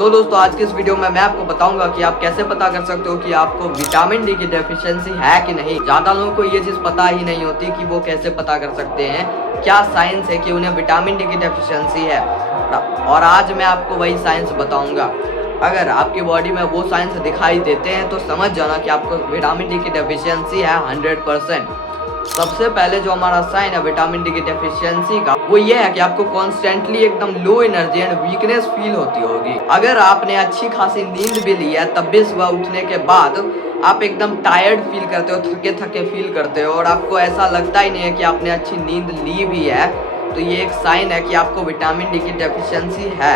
तो दोस्तों आज की इस वीडियो में मैं आपको बताऊंगा कि आप कैसे पता कर सकते हो कि आपको विटामिन डी की डेफिशिएंसी है कि नहीं। ज्यादा लोगों को ये चीज पता ही नहीं होती कि वो कैसे पता कर सकते हैं, क्या साइंस है कि उन्हें विटामिन डी की डेफिशिएंसी है। और आज मैं आपको वही साइंस बताऊंगा। अगर आपकी बॉडी में वो साइंस दिखाई देते हैं तो समझ जाना कि आपको विटामिन डी की डेफिशिएंसी है 100%। सबसे पहले जो हमारा साइन है विटामिन डी की डेफिशिएंसी का, वो ये है कि आपको कॉन्स्टेंटली एकदम low energy and weakness feel होती होगी। अगर आपने अच्छी खासी नींद भी ली है तब भी सुबह उठने के बाद आप एकदम टायर्ड फील करते हो, थके थके फील करते हो और आपको ऐसा लगता ही नहीं है कि आपने अच्छी नींद ली भी है, तो ये एक साइन है कि आपको विटामिन डी की डेफिशिएंसी है।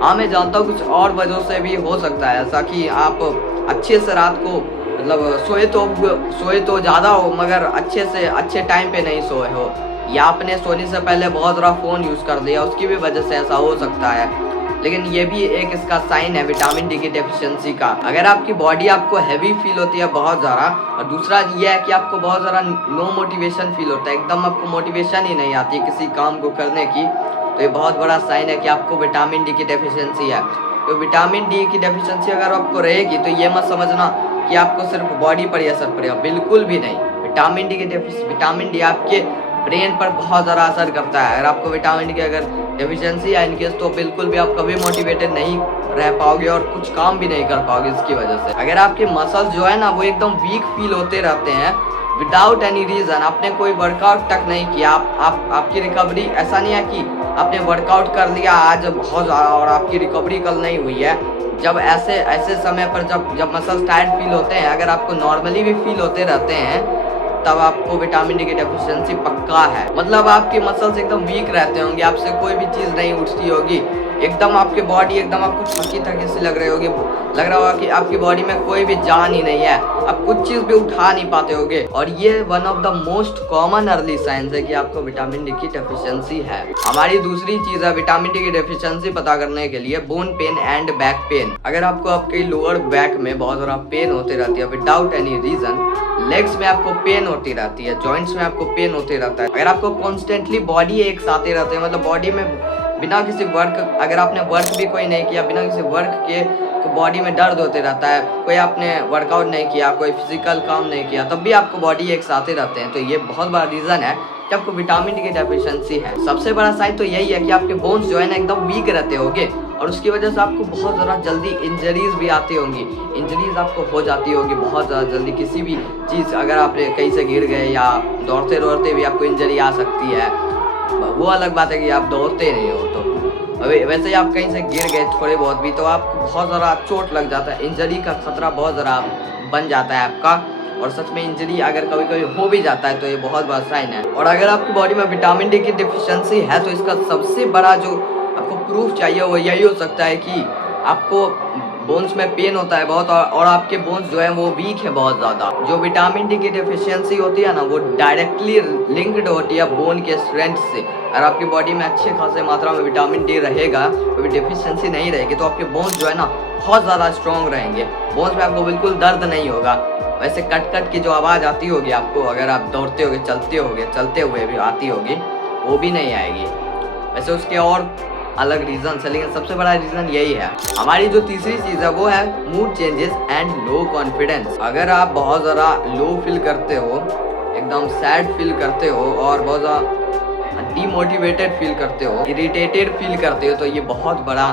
हाँ, मैं जानता हूँ कुछ और वजहों से भी हो सकता है ऐसा कि आप अच्छे से रात को मतलब सोए तो ज़्यादा हो मगर अच्छे से अच्छे टाइम पे नहीं सोए हो, या आपने सोने से पहले बहुत ज़्यादा फ़ोन यूज़ कर लिया, उसकी भी वजह से ऐसा हो सकता है। लेकिन ये भी एक इसका साइन है विटामिन डी की डेफिशिएंसी का। अगर आपकी बॉडी आपको हैवी फील होती है बहुत ज़्यादा, और दूसरा ये है कि आपको बहुत ज़्यादा लो मोटिवेशन फील होता है, एकदम आपको मोटिवेशन ही नहीं आती किसी काम को करने की, तो ये बहुत बड़ा साइन है कि आपको विटामिन डी की डेफिशिएंसी है। तो विटामिन डी की डेफिशिएंसी अगर आपको रहेगी तो ये मत समझना कि आपको सिर्फ बॉडी पर ही असर पड़ेगा, बिल्कुल भी नहीं। विटामिन डी आपके ब्रेन पर बहुत ज़्यादा असर करता है। अगर आपको विटामिन डी की अगर डेफिशिएंसी है इनकेस, तो बिल्कुल भी आप कभी मोटिवेटेड नहीं रह पाओगे और कुछ काम भी नहीं कर पाओगे इसकी वजह से। अगर आपके मसल्स जो है ना वो एकदम वीक फील होते रहते हैं विदाउट एनी रीज़न, आपने कोई वर्कआउट तक नहीं किया, आपकी रिकवरी ऐसा नहीं है कि आपने वर्कआउट कर लिया आज बहुत ज़्यादा और आपकी रिकवरी कल नहीं हुई है। जब ऐसे समय पर जब मसल्स टायर्ड फील होते हैं, अगर आपको नॉर्मली भी फील होते रहते हैं, तब आपको विटामिन डी की डेफिशिएंसी पक्का है। मतलब आपके मसल्स एकदम वीक रहते होंगे, आपसे कोई भी चीज़ नहीं उठती होगी, एकदम आपकी बॉडी एकदम आपको थकी थकी सी लग रही होगी, लग रहा होगा कि आपकी बॉडी में कोई भी जान ही नहीं है, आप कुछ चीज़ भी उठा नहीं पाते होगे। और ये one of the most common early signs है कि आपको विटामिन डी की डेफिशिएंसी है। हमारी दूसरी चीज़ है विटामिन डी की डेफिशिएंसी पता करने के लिए bone pen and back pain. अगर आपको आपके लोअर बैक में बहुत ज़्यादा पेन होती रहती है विदाउट एनी रीज़न, लेग्स में आपको पेन होती रहती है, जॉइंट्स में आपको पेन होते रहता है, अगर आपको कॉन्स्टेंटली बॉडी एक्स आते रहते हैं, मतलब बॉडी में बिना किसी वर्क, अगर आपने वर्क भी कोई नहीं किया, बिना किसी वर्क के बॉडी में दर्द होते रहता है, कोई आपने वर्कआउट नहीं किया, कोई फिजिकल काम नहीं किया, तब भी आपको बॉडी एक्स आते रहते हैं, तो ये बहुत बड़ा रीज़न है कि आपको विटामिन डी की डेफिशिएंसी है। सबसे बड़ा साइन तो यही है कि आपके बोन्स जो है ना एकदम वीक रहते होंगे और उसकी वजह से आपको बहुत ज़्यादा जल्दी इंजरीज भी आती होंगी, इंजरीज आपको हो जाती होगी बहुत ज़्यादा जल्दी। किसी भी चीज़ अगर आप कहीं से गिर गए या दौड़ते दौड़ते भी आपको इंजरी आ सकती है, वो अलग बात है कि आप दौड़ते नहीं हो तो। वैसे ही आप कहीं से गिर गए थोड़े बहुत भी तो आपको बहुत ज़्यादा चोट लग जाता है, इंजरी का खतरा बहुत ज़्यादा बन जाता है आपका, और सच में इंजरी अगर कभी कभी हो भी जाता है तो ये बहुत बड़ा साइन है। और अगर आपकी बॉडी में विटामिन डी की डेफिशिएंसी है तो इसका सबसे बड़ा जो आपको प्रूफ चाहिए वो यही हो सकता है कि आपको बोन्स में पेन होता है बहुत, और आपके बोन्स जो है वो वीक है बहुत ज़्यादा। जो विटामिन डी की डेफिशिएंसी होती है ना वो डायरेक्टली लिंक्ड होती है बोन के स्ट्रेंथ से। अगर आपकी बॉडी में अच्छे खासे मात्रा में विटामिन डी रहेगा, कोई डेफिशिएंसी नहीं रहेगी, तो आपके बोन्स जो है ना बहुत ज़्यादा स्ट्रॉन्ग रहेंगे, बोन्स में आपको बिल्कुल दर्द नहीं होगा। वैसे कट कट की जो आवाज़ आती होगी आपको, अगर आप दौड़ते होगे चलते हुए भी आती होगी, वो भी नहीं आएगी। वैसे उसके और अलग रीजन है, लेकिन सबसे बड़ा रीज़न यही है। हमारी जो तीसरी चीज़ है वो है mood changes and low confidence. अगर आप बहुत ज़्यादा लो फील करते हो, एकदम सैड फील करते हो और बहुत ज़्यादा डीमोटिवेटेड फील करते हो, इरिटेटेड फील करते हो, तो ये बहुत बड़ा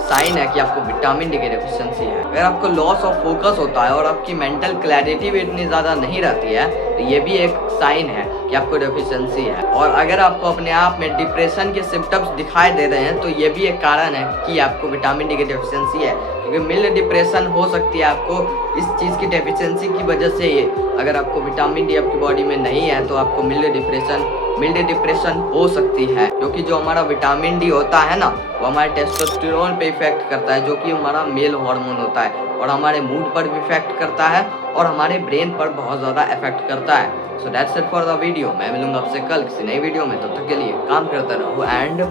साइन है कि आपको विटामिन डी की डेफिशिएंसी है। अगर आपको लॉस ऑफ फोकस होता है और आपकी मेंटल क्लैरिटी भी इतनी ज़्यादा नहीं रहती है, तो ये भी एक साइन है कि आपको डेफिशिएंसी है। और अगर आपको अपने आप में डिप्रेशन के सिम्टम्स दिखाई दे रहे हैं तो ये भी एक कारण है कि आपको विटामिन डी की डेफिशिएंसी है, क्योंकि मिल्ड डिप्रेशन हो सकती है आपको इस चीज़ की डेफिशिएंसी की वजह से। ये अगर आपको विटामिन डी आपकी बॉडी में नहीं है तो आपको मिल्ड डिप्रेशन हो सकती है, क्योंकि जो हमारा विटामिन डी होता है ना वो हमारे टेस्टोस्टेरोन पे इफेक्ट करता है, जो कि हमारा मेल हार्मोन होता है, और हमारे मूड पर भी इफेक्ट करता है और हमारे ब्रेन पर बहुत ज़्यादा इफेक्ट करता है। So that's it for the video. मैं मिलूंगा आपसे कल किसी नई वीडियो में, तब तक के लिए काम करते रहो एंड